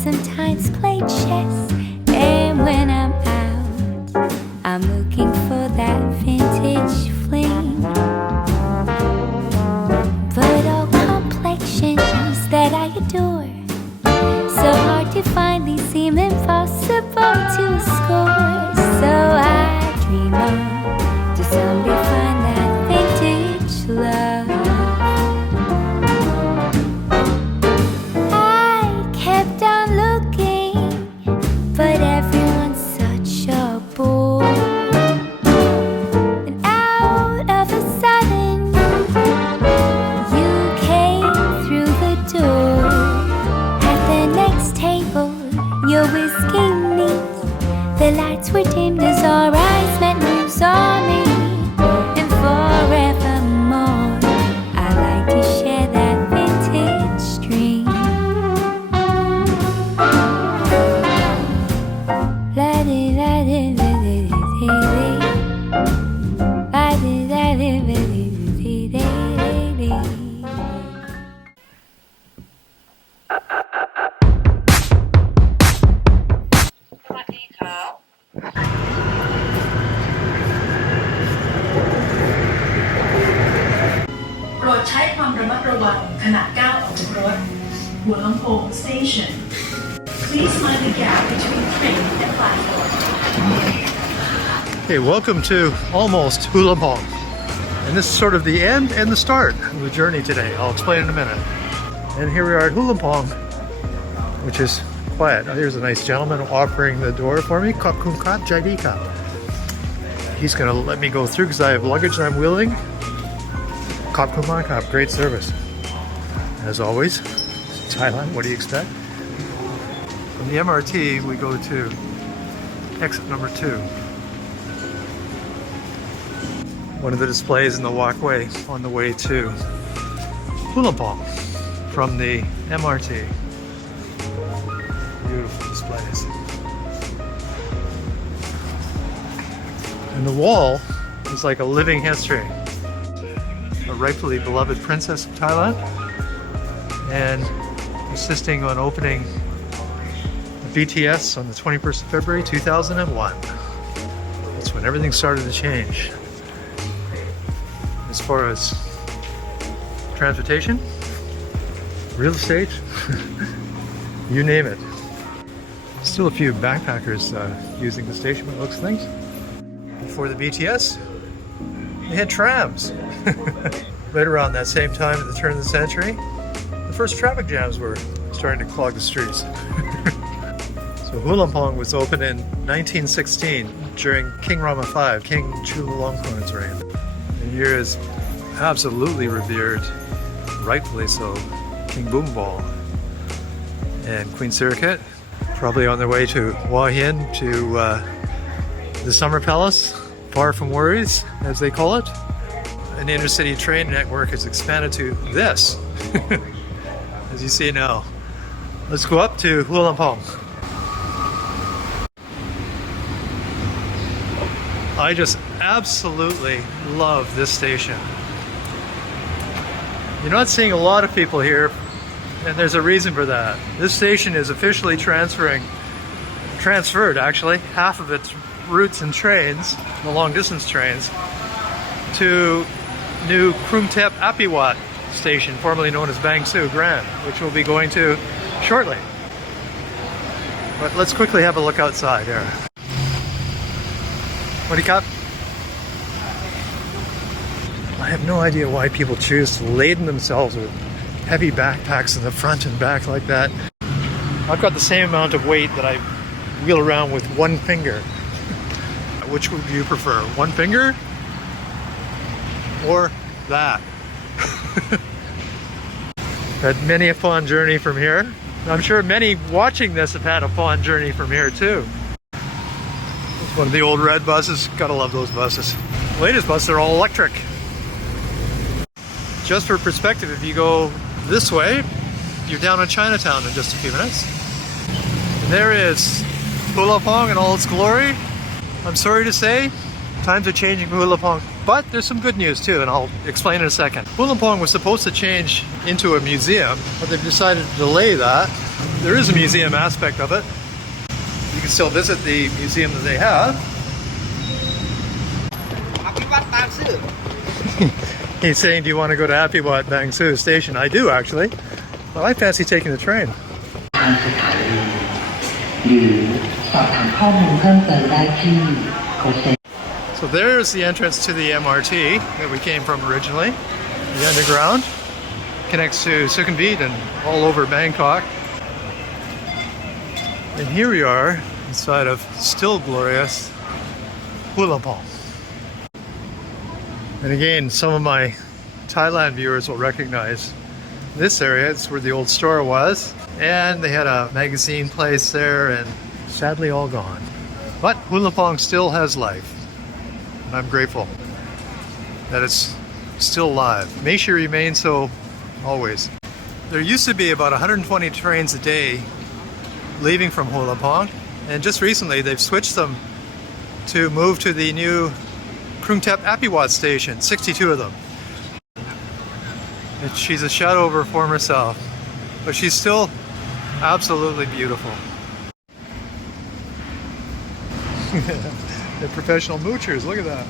sometimes play chess. And when I'm out, I'm looking for that vintage fling. But all complexions that I adore, so hard to find, these seem impossible to score. So I dream on to someday find that vintage love. I kept on looking, but everyone's such a bore. And out of a sudden, you came through the door. At the next table, your whiskey neat, the lights were dimmed as our eyes met, moves on me. And forevermore, I like to share that vintage dream. Hua Lamphong Station. Please mind the gap between train and platform. Okay, welcome to almost Hua Lamphong. And this is sort of the end and the start of the journey today. I'll explain in a minute. And here we are at Hua Lamphong, which is quiet. Oh, here's a nice gentleman offering the door for me. Kop Krung Kap Jadi Kap. He's gonna let me go through because I have luggage I'm wheeling. Kop Krung Kap, great service. As always. Thailand, what do you expect? From the MRT, we go to exit number 2. One of the displays in the walkway on the way to Hua Lamphong from the MRT. Beautiful displays. And the wall is like a living history. A rightfully beloved princess of Thailand, and insisting on opening the BTS on the 21st of February 2001. That's when everything started to change. As far as transportation, real estate, you name it. Still a few backpackers using the station by the looks of things. Before the BTS, they had trams. Right around that same time at the turn of the century, the first traffic jams were starting to clog the streets. So Hua Lamphong was opened in 1916 during King Rama V, King Chulalongkorn's reign. And here is absolutely revered, rightfully so, King Bhumibol and Queen Sirikit, probably on their way to Hua Hin, to the Summer Palace, far from worries, as they call it. An intercity train network has expanded to this, as you see now. Let's go up to Hua Lamphong. I just absolutely love this station. You're not seeing a lot of people here, and there's a reason for that. This station is officially transferred actually, half of its routes and trains, the long distance trains, to new Krung Thep Apiwat station, formerly known as Bang Sue Grand, which we'll be going to shortly. But let's quickly have a look outside here. What do you got? I have no idea why people choose to laden themselves with heavy backpacks in the front and back like that. I've got the same amount of weight that I wheel around with one finger. Which would you prefer? One finger? Or that? Had many a fun journey from here. I'm sure many watching this have had a fun journey from here too. It's one of the old red buses. Gotta love those buses. The latest buses are all electric. Just for perspective, if you go this way, you're down in Chinatown in just a few minutes. And there is Hua Lamphong in all its glory. I'm sorry to say, times are changing for Hua Lamphong, but there's some good news too, and I'll explain in a second. Hua Lamphong was supposed to change into a museum, but they've decided to delay that there is a museum aspect of it. You can still visit the museum that they have. He's saying, do you want to go to Apiwat Bang Su station? I do, actually. Well, I fancy taking the train. So there's the entrance to the MRT that we came from originally. The underground connects to Sukhumvit and all over Bangkok. And here we are inside of still glorious Hua Lamphong. And again, some of my Thailand viewers will recognize this area. It's where the old store was. And they had a magazine place there, and sadly all gone. But Hua Lamphong still has life. And I'm grateful that it's still alive. May she remain so always. There used to be about 120 trains a day leaving from Hua Lamphong, and just recently they've switched them to move to the new Krung Thep Apiwat station, 62 of them. And she's a shadow of her former self, but she's still absolutely beautiful. They're professional moochers, look at that.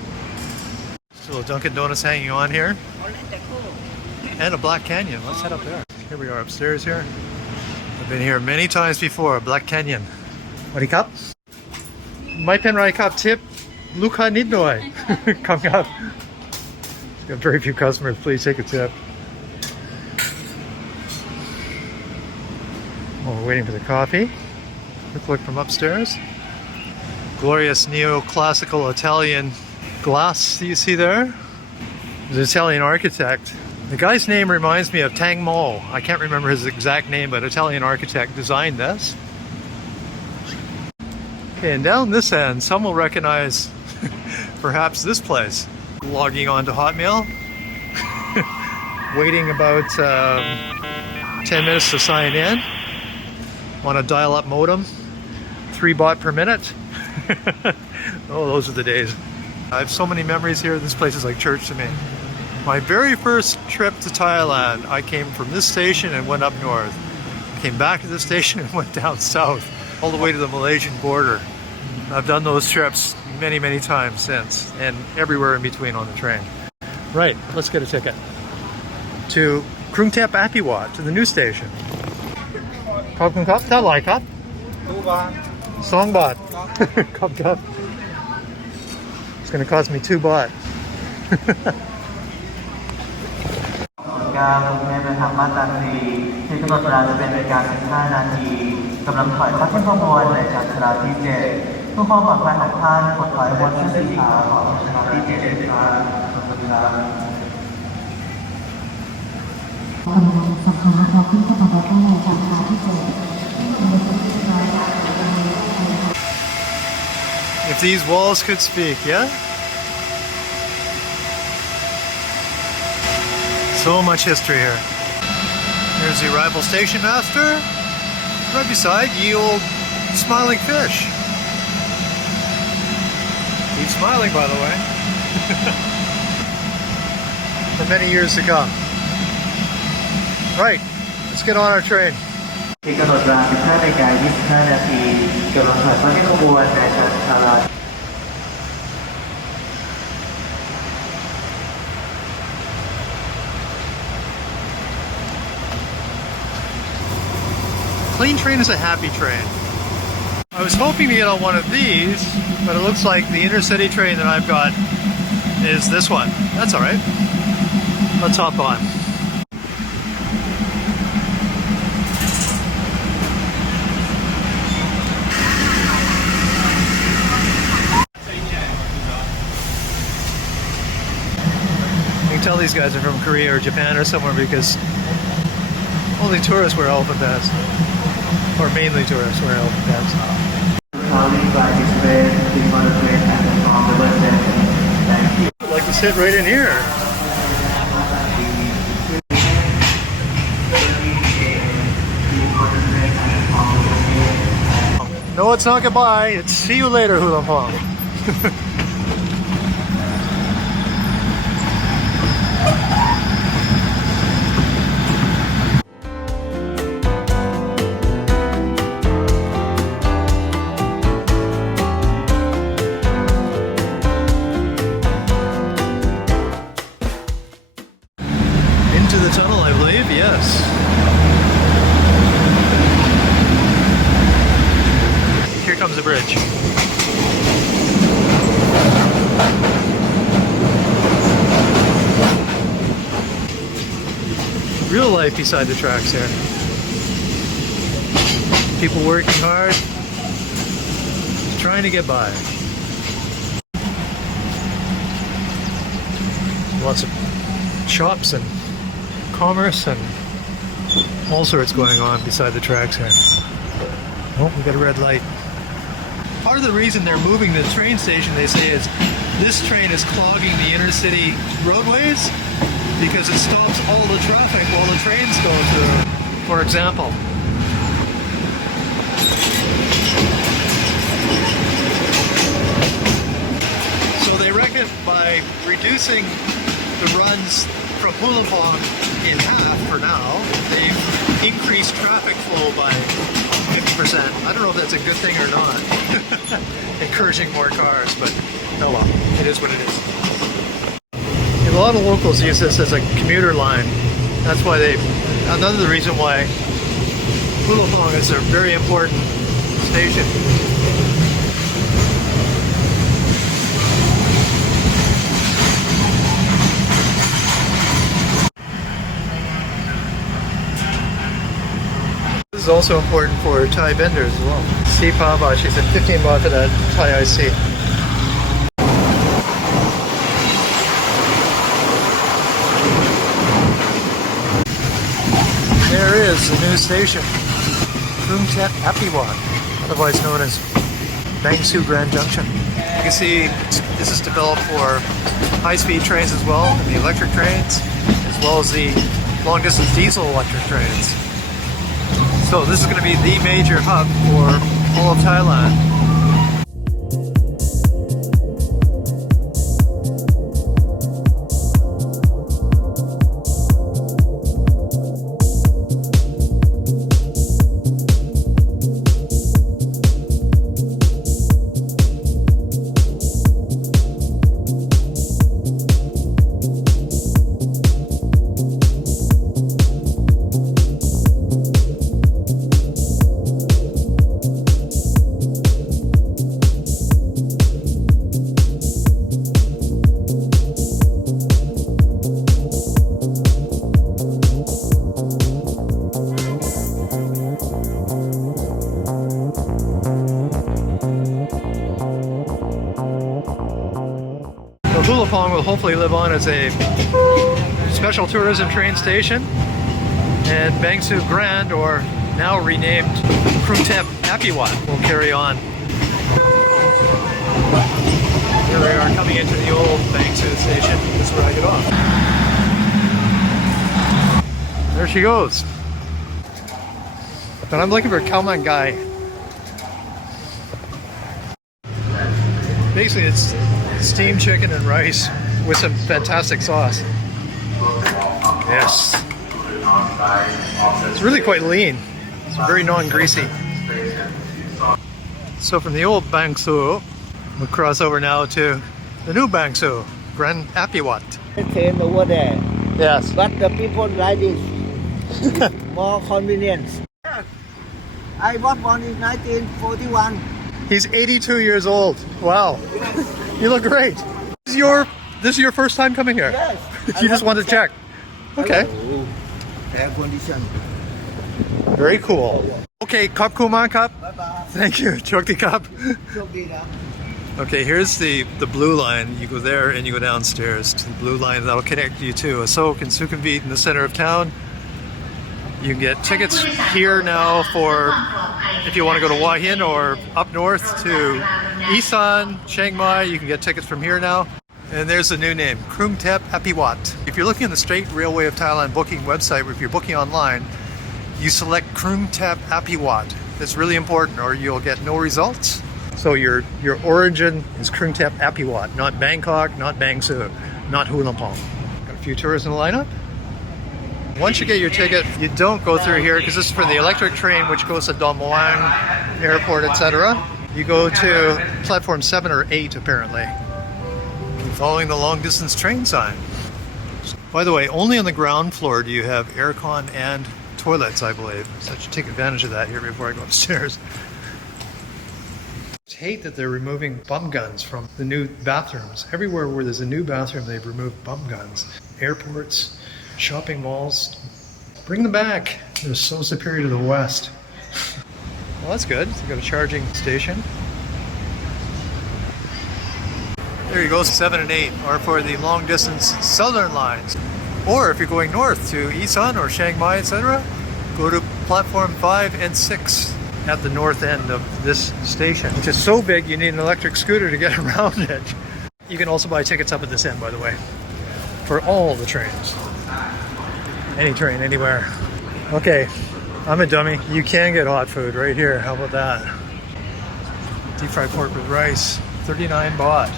Still a Dunkin' Donuts hanging on here. And a Black Canyon, let's head up there. Here we are upstairs here. I've been here many times before, Black Canyon. What do you cup? My pen right cup tip. Luka Nidnoy. Come up. Got very few customers, please take a tip. Oh, we're waiting for the coffee. Quick look from upstairs. Glorious neoclassical Italian glass that you see there. There's an Italian architect. The guy's name reminds me of Tang Mo. I can't remember his exact name, but Italian architect designed this. Okay, and down this end, some will recognize perhaps this place. Logging on to Hotmail. Waiting about 10 minutes to sign in. On a dial-up modem. 3 baht per minute. Oh, those are the days. I have so many memories here. This place is like church to me. My very first trip to Thailand, I came from this station and went up north. Came back to this station and went down south, all the way to the Malaysian border. I've done those trips many, many times since, and everywhere in between on the train. Right, let's get a ticket to Krung Thep Apiwat, to the new station. Khop kun khop, tat lai khop? 2 baht. 2 baht. Khop khop. It's going to cost me 2 baht. การลงเดินทางมาตรา4ที่กำหนดเวลาจะเป็นนาฬิกา15 นาทีกำลังถอยเข้าเส้นขบวนในชานชาลาที่ 7 เพื่อความปลอดภัยของท่านกดถอยบนเส้นสีขาวของชาลาที่ 7 ด้วยครับขอบคุณครับ If these walls could speak, yeah? So much history here. Here's the arrival station master. Right beside ye old smiling fish. Keep smiling, by the way. For many years to come. Right, let's get on our train. ที่กำหนดเวลา15 นาฬิกา 25 นาทีกำลังถอยเข้าเส้นขบวนในชานชาลา Clean train is a happy train. I was hoping to get on one of these, but it looks like the intercity train that I've got is this one. That's all right. Let's hop on. You can tell these guys are from Korea or Japan or somewhere because only tourists wear elephant pads. Or mainly tourists wear elephant pads. I'd like to sit right in here. No, it's not goodbye. It's see you later, Hua Lamphong. bridge. Real life beside the tracks here. People working hard, just trying to get by. Lots of shops and commerce and all sorts going on beside the tracks here. Oh, we got a red light. Part of the reason they're moving the train station, they say, is this train is clogging the inner city roadways because it stops all the traffic while the trains go through. For example, so they reckon by reducing the runs from Hua Lamphong in half for now, they've increased traffic flow by 50%. I don't know if that's a good thing or not. Encouraging more cars, but oh well, it is what it is. A lot of locals use this as a commuter line. That's why another reason why Hua Lamphong is a very important station. This is also important for Thai vendors as well. See Pava, she said 15 baht for that Thai iced tea. There is the new station, Thep Apiwat, otherwise known as Bang Sue Grand Junction. You can see this is developed for high-speed trains as well, and the electric trains, as well as the long-distance diesel electric trains. So this is going to be the major hub for all of Thailand. Hua Lamphong will hopefully live on as a special tourism train station, and Bang Sue Grand, or now renamed Krung Apiwat, will carry on. Here we are coming into the old Bang Sue station. This is where I get off. There she goes. And I'm looking for a Kalman guy. Basically, it's steamed chicken and rice with some fantastic sauce. Yes. It's really quite lean. It's very non-greasy. So from the old Bang Sue, we'll cross over now to the new Bang Sue, Grand Apiwat. Train over there. Yes. But the people like this. It's more convenience. I was born in 1941. He's 82 years old. Wow. You look great. This is your first time coming here? Yes. You just want to check. Okay. Hello. Air condition. Very cool. Okay, Cup Kuman Cup. Bye-bye. Thank you. Chokti Cup. Okay, here's the blue line. You go there and you go downstairs to the blue line. That'll connect you to Asok and Sukhumvit in the center of town. You can get tickets here now for if you want to go to Hua Hin or up north to Isan, Chiang Mai. You can get tickets from here now. And there's the new name, Krung Apiwat. If you're looking at the State Railway of Thailand booking website, or if you're booking online, you select Krung Apiwat. That's really important, or you'll get no results. So your origin is Krung Apiwat, not Bangkok, not Bang Sue, not Hua Lamphong. Got a few tourists in the lineup. Once you get your ticket, you don't go through here because this is for the electric train which goes to Don Muang Airport, etc. You go to platform 7 or 8 apparently, following the long distance train sign. By the way, only on the ground floor do you have aircon and toilets, I believe. So I should take advantage of that here before I go upstairs. hate that they're removing bum guns from the new bathrooms. Everywhere where there's a new bathroom, they've removed bum guns. Airports, shopping malls, bring them back. They're so superior to the West. Well, that's good. They've got a charging station. There you go, 7 and 8 are for the long distance southern lines. Or if you're going north to Isan or Chiang Mai, etc., go to platform 5 and 6 at the north end of this station, which is so big you need an electric scooter to get around it. You can also buy tickets up at this end, by the way, for all the trains. Any train, anywhere. Okay, I'm a dummy. You can get hot food right here. How about that? Deep fried pork with rice, 39 baht.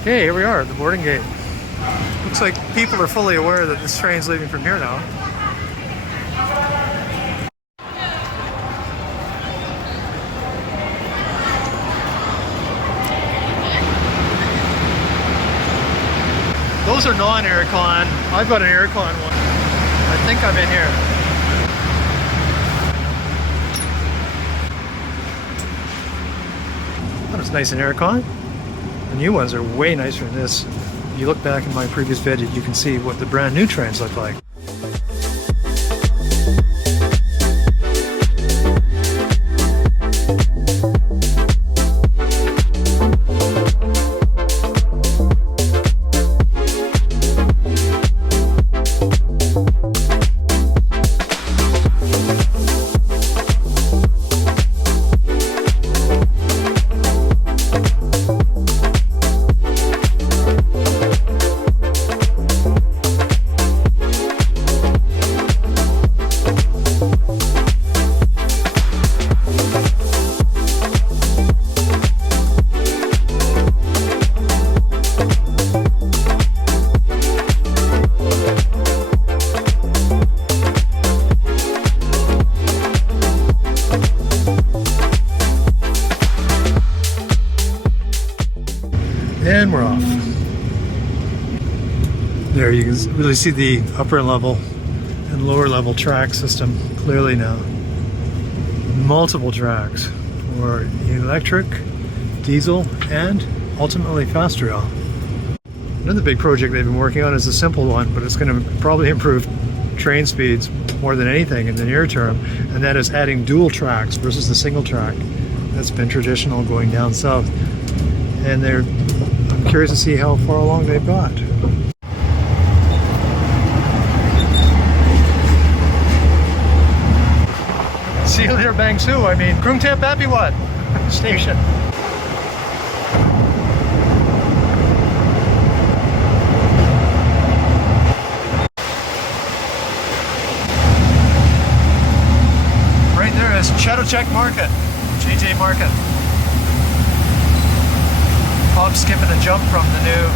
Okay, here we are at the boarding gate. Looks like people are fully aware that this train's leaving from here now. Those are non-aircon. I've got an aircon one. I think I'm in here. That was nice and aircon. The new ones are way nicer than this. If you look back in my previous video, you can see what the brand new trains look like. And we're off. There you can really see the upper level and lower level track system clearly now. Multiple tracks for electric, diesel, and ultimately fast rail. Another big project they've been working on is a simple one, but it's going to probably improve train speeds more than anything in the near term, and that is adding dual tracks versus the single track that's been traditional going down south. And I'm curious to see how far along they've got. See you later, Bang Su. I mean, Krung Thep Apiwat station. Right there is Chatuchak Market, JJ Market. Hop, skip, and a jump from the new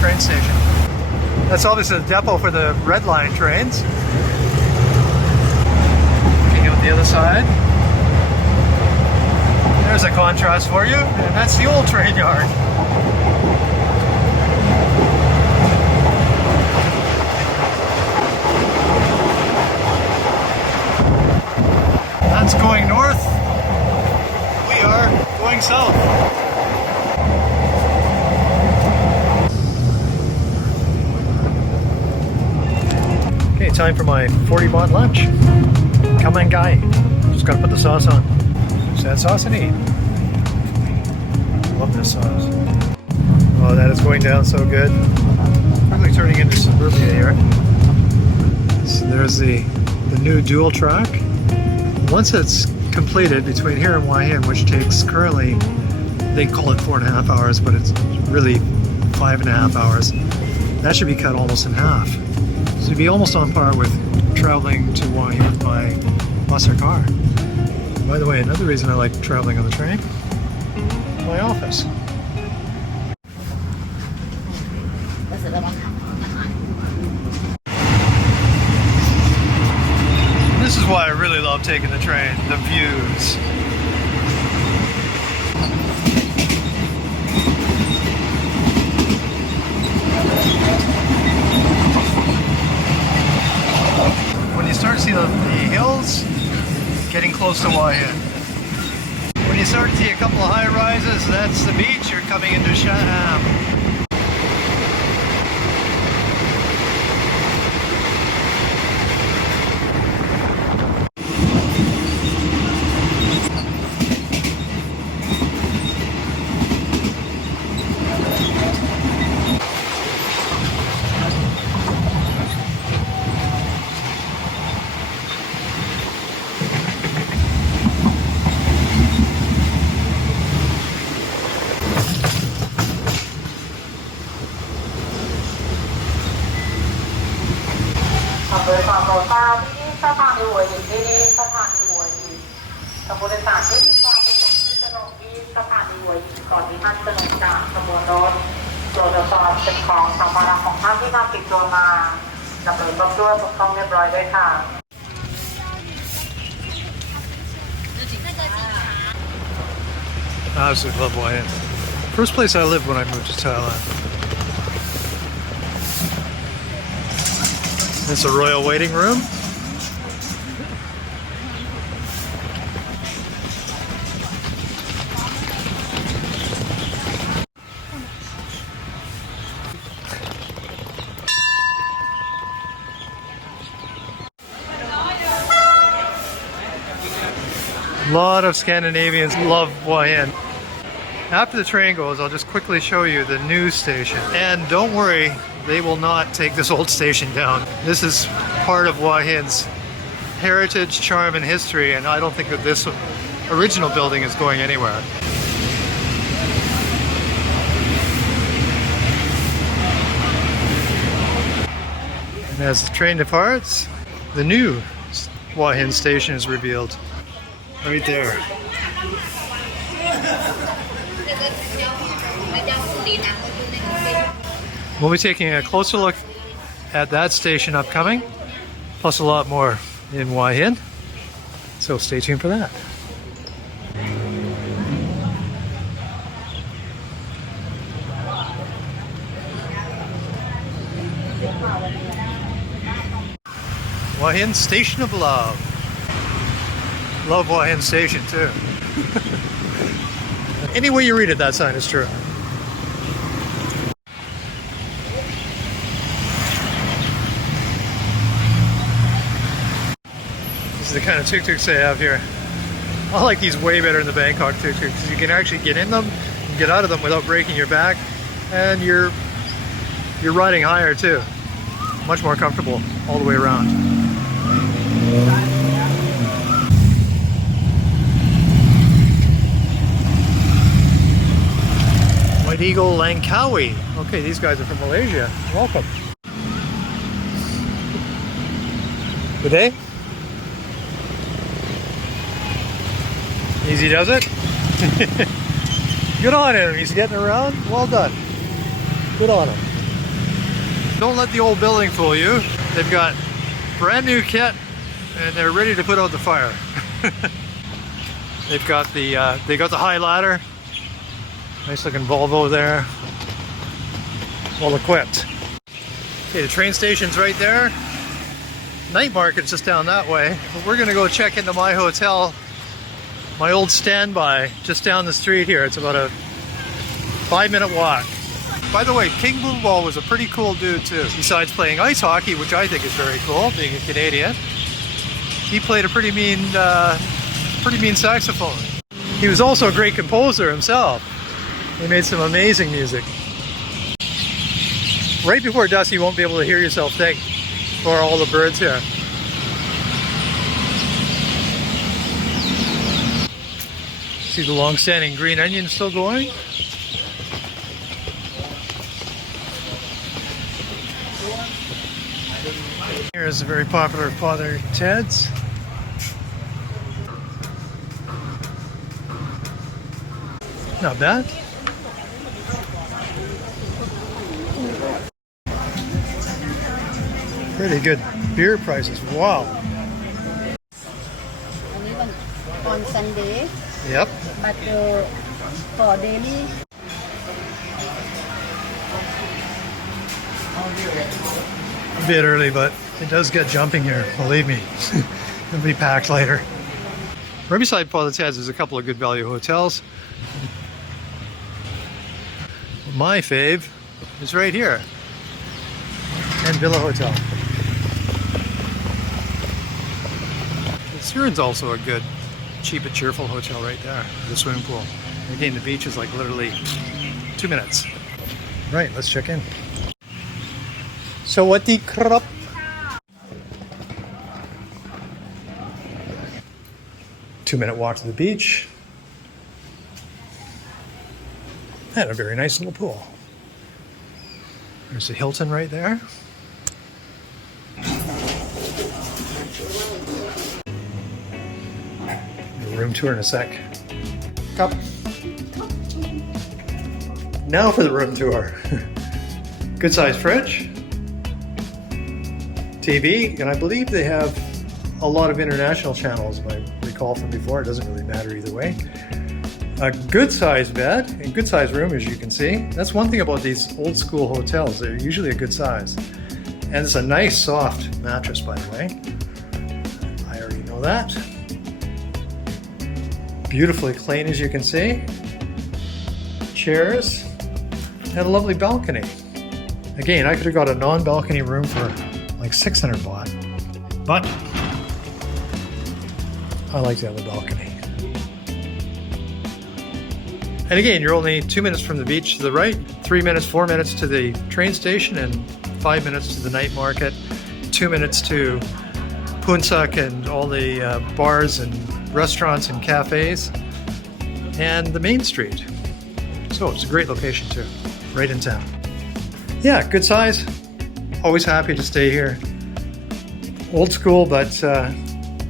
train station. That's obviously the depot for the Red Line trains. Looking out the other side. There's a contrast for you, and that's the old train yard. That's going north. We are going south. Okay, time for my 40 baht lunch. Come and guy. Just gotta put the sauce on. Just add sauce and eat. Love this sauce. Oh, that is going down so good. Quickly turning into suburbia here. So there's the new dual track. Once it's completed between here and Hua Hin, which takes currently, they call it 4.5 hours, but it's really 5.5 hours. That should be cut almost in half. So you'd be almost on par with traveling to Hua Hin by bus or car. By the way, another reason I like traveling on the train, my office. This is why I really love taking the train, the views. When you start to see the hills getting close to Hua Hin. When you start to see a couple of high rises, that's the beach. You're coming into Shaham. I absolutely love Hua Hin. First place I lived when I moved to Thailand. It's a royal waiting room. A lot of Scandinavians love Hua Hin. After the train goes, I'll just quickly show you the new station. And don't worry, they will not take this old station down. This is part of Hua Hin's heritage, charm, and history, and I don't think that this original building is going anywhere. And as the train departs, the new Hua Hin station is revealed. Right there. We'll be taking a closer look at that station upcoming, plus a lot more in Hua Hin. So stay tuned for that. Hua Hin Station of Love. Love Hua Hin Station too. Any way you read it, that sign is true. This is the kind of tuk-tuks they have here. I like these way better than the Bangkok tuk-tuks. You can actually get in them and get out of them without breaking your back, and you're riding higher too. Much more comfortable all the way around. White Eagle Langkawi. Okay, these guys are from Malaysia. Welcome. Good day. Easy does it. Good on him. He's getting around. Well done. Good on him. Don't let the old building fool you. They've got brand new kit and they're ready to put out the fire. They've got the high ladder. Nice looking Volvo there. Well equipped. Okay, the train station's right there. Night market's just down that way. But we're gonna go check into my hotel, my old standby, just down the street here. It's about a 5-minute walk. By the way, King Booball was a pretty cool dude too. Besides playing ice hockey, which I think is very cool, being a Canadian, he played a pretty mean saxophone. He was also a great composer himself. He made some amazing music. Right before dusk, you won't be able to hear yourself think for all the birds here. See the long-standing green onion still going? Here's a very popular Father Ted's. Not bad. Pretty good beer prices. Wow. Only on Sunday. Yep. But for daily. A bit early, but it does get jumping here. Believe me. It'll be packed later. Right beside Father's Heads, there's a couple of good value hotels. My fave is right here, and Villa Hotel. Surin's also a good, cheap and cheerful hotel right there. The swimming pool. Again, the beach is like literally 2 minutes. Right, let's check in. Sawadee krap. 2-minute walk to the beach. And a very nice little pool. There's the Hilton right there. Room tour in a sec. Cup. Now for the room tour. Good sized fridge. TV, and I believe they have a lot of international channels, if I recall from before. It doesn't really matter either way. A good sized bed and good sized room, as you can see. That's one thing about these old school hotels. They're usually a good size. And it's a nice soft mattress, by the way. I already know that. Beautifully clean, as you can see. Chairs and a lovely balcony. Again, I could have got a non-balcony room for like 600 baht, but I like the other balcony. And again, you're only 2 minutes from the beach to the right, 3 minutes, 4 minutes to the train station, and 5 minutes to the night market, 2 minutes to Punsak and all the bars and restaurants and cafes, and the main street. So it's a great location too, right in town. Yeah, good size. Always happy to stay here. Old school, but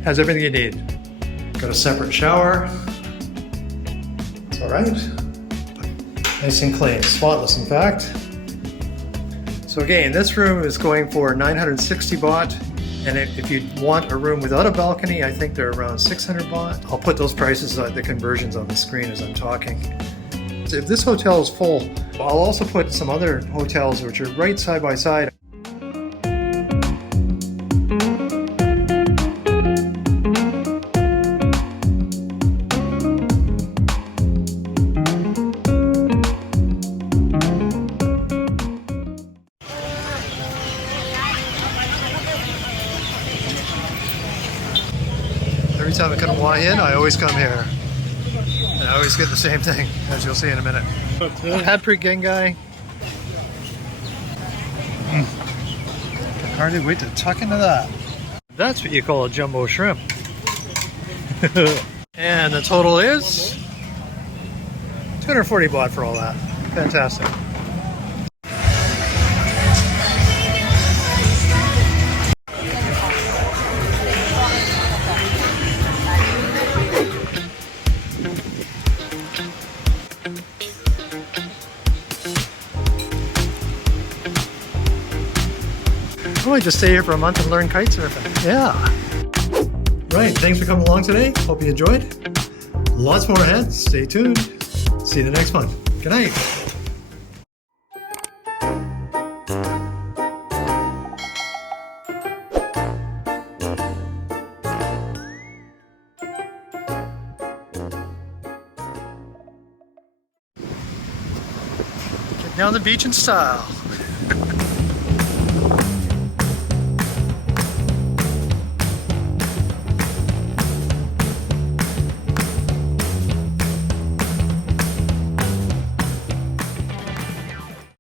has everything you need. Got a separate shower. It's all right. Nice and clean, spotless in fact. So again, this room is going for 960 baht. And if you want a room without a balcony, I think they're around 600 baht. I'll put those prices, the conversions on the screen as I'm talking. So if this hotel is full, I'll also put some other hotels which are right side by side. Every time I come to Hua Hin, I always come here. And I always get the same thing, as you'll see in a minute. Hadpri Gengai. Can hardly wait to tuck into that. That's what you call a jumbo shrimp. And the total is 240 baht for all that. Fantastic. I might just stay here for a month and learn kite surfing. Yeah. Right, thanks for coming along today. Hope you enjoyed. Lots more ahead. Stay tuned. See you the next one. Good night. Get down the beach in style.